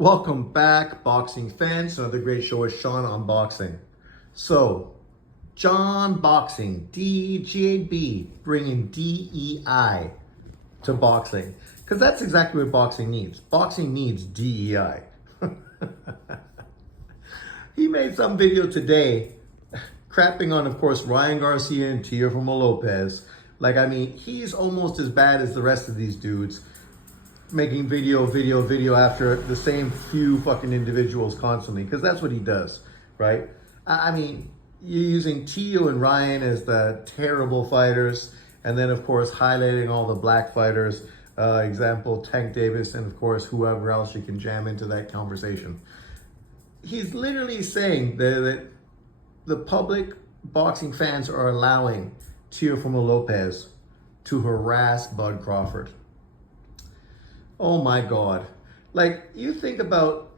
Welcome back, boxing fans. Another great show with Sean on boxing. So, John Boxing, DGAB, bringing DEI to boxing. Because that's exactly what boxing needs. Boxing needs DEI. He made some video today crapping on, of course, Ryan Garcia and Teofimo Lopez. He's almost as bad as the rest of these dudes, making video after the same few fucking individuals constantly, because that's what he does, right? You're using Teo and Ryan as the terrible fighters, and then of course highlighting all the black fighters, example Tank Davis, and of course whoever else you can jam into that conversation. He's literally saying that the public boxing fans are allowing Teofimo Lopez to harass Bud Crawford. Oh my God. You think about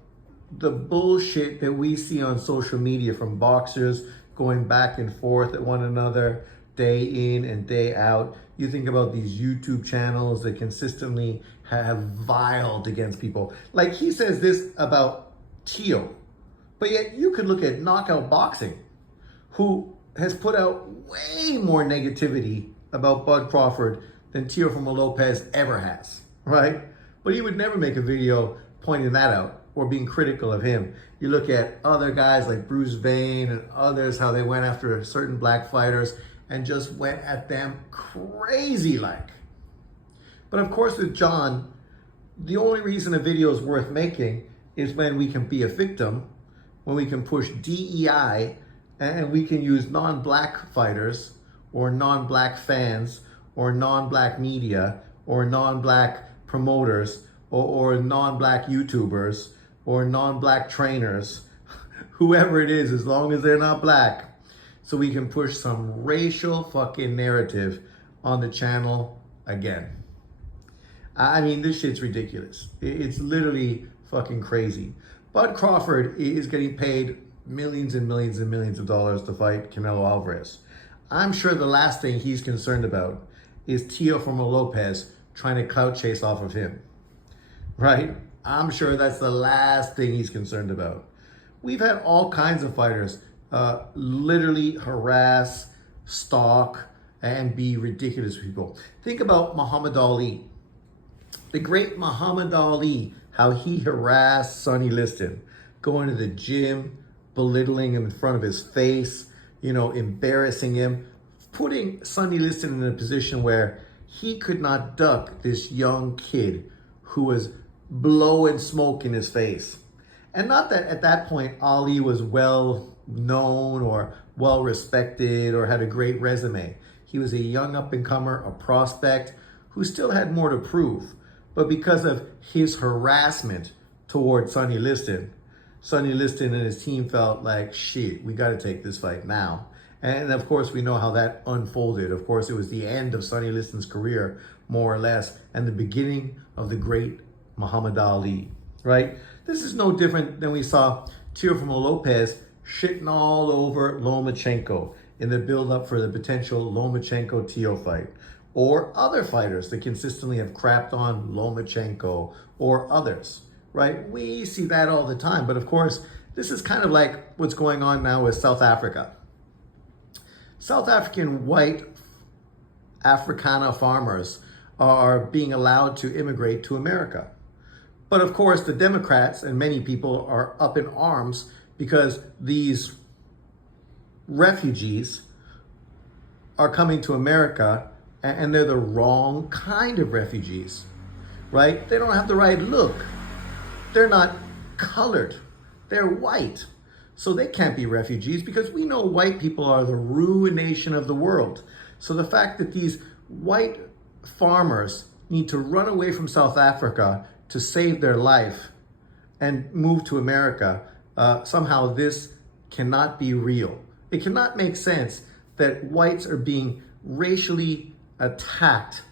the bullshit that we see on social media from boxers going back and forth at one another day in and day out. You think about these YouTube channels that consistently have viled against people. He says this about Teo, but yet you could look at Knockout Boxing, who has put out way more negativity about Bud Crawford than Teofimo Lopez ever has, right? But he would never make a video pointing that out or being critical of him. You look at other guys like Bruce Vane and others, how they went after certain black fighters and just went at them crazy like. But of course with John, the only reason a video is worth making is when we can be a victim, when we can push DEI, and we can use non-black fighters or non-black fans or non-black media or non-black promoters or non-black YouTubers or non-black trainers, whoever it is, as long as they're not black, so we can push some racial fucking narrative on the channel again. This shit's ridiculous. It's literally fucking crazy. Bud Crawford is getting paid millions and millions and millions of dollars to fight Canelo Alvarez. I'm sure the last thing he's concerned about is Teofimo Lopez trying to clout chase off of him, right? I'm sure that's the last thing he's concerned about. We've had all kinds of fighters literally harass, stalk, and be ridiculous people. Think about Muhammad Ali. The great Muhammad Ali, how he harassed Sonny Liston, going to the gym, belittling him in front of his face, embarrassing him, putting Sonny Liston in a position where he could not duck this young kid who was blowing smoke in his face. And not that at that point Ali was well known or well respected or had a great resume. He was a young up-and-comer, a prospect who still had more to prove. But because of his harassment toward Sonny Liston and his team felt like, shit, we got to take this fight now. And of course, we know how that unfolded. Of course, it was the end of Sonny Liston's career, more or less, and the beginning of the great Muhammad Ali, right? This is no different than we saw Teofimo Lopez shitting all over Lomachenko in the build-up for the potential Lomachenko-Teo fight, or other fighters that consistently have crapped on Lomachenko or others, right? We see that all the time. But of course, this is kind of like what's going on now with South Africa. South African white Africana farmers are being allowed to immigrate to America. But of course, the Democrats and many people are up in arms because these refugees are coming to America and they're the wrong kind of refugees, right? They don't have the right look. They're not colored. They're white. So they can't be refugees because we know white people are the ruination of the world. So the fact that these white farmers need to run away from South Africa to save their life and move to America, somehow this cannot be real. It cannot make sense that whites are being racially attacked,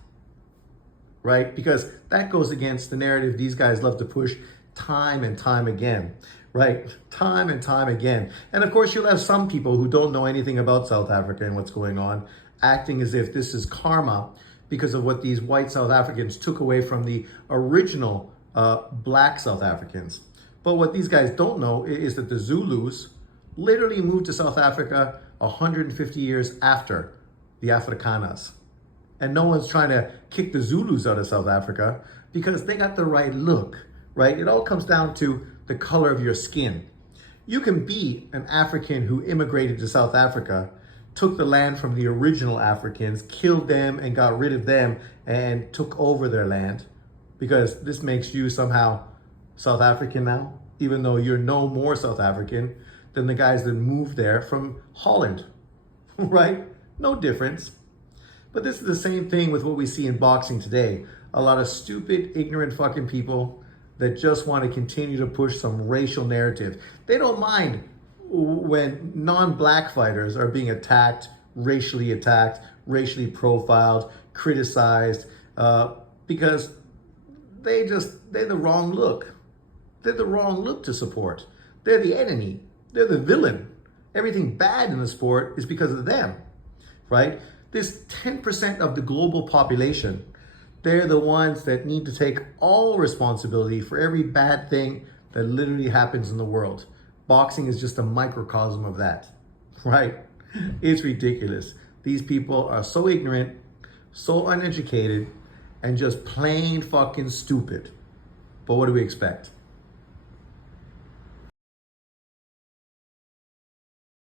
right? Because that goes against the narrative these guys love to push time and time again, right? Time and time again. And of course, you'll have some people who don't know anything about South Africa and what's going on, acting as if this is karma because of what these white South Africans took away from the original black South Africans. But what these guys don't know is that the Zulus literally moved to South Africa 150 years after the Afrikaners. And no one's trying to kick the Zulus out of South Africa because they got the right look, right? It all comes down to the color of your skin. You can be an African who immigrated to South Africa, took the land from the original Africans, killed them and got rid of them and took over their land, because this makes you somehow South African now, even though you're no more South African than the guys that moved there from Holland, right? No difference. But this is the same thing with what we see in boxing today. A lot of stupid, ignorant fucking people that just want to continue to push some racial narrative. They don't mind when non-black fighters are being attacked, racially profiled, criticized, because they're the wrong look. They're the wrong look to support. They're the enemy. They're the villain. Everything bad in the sport is because of them, right? This 10% of the global population, they're the ones that need to take all responsibility for every bad thing that literally happens in the world. Boxing is just a microcosm of that, right? It's ridiculous. These people are so ignorant, so uneducated, and just plain fucking stupid. But what do we expect?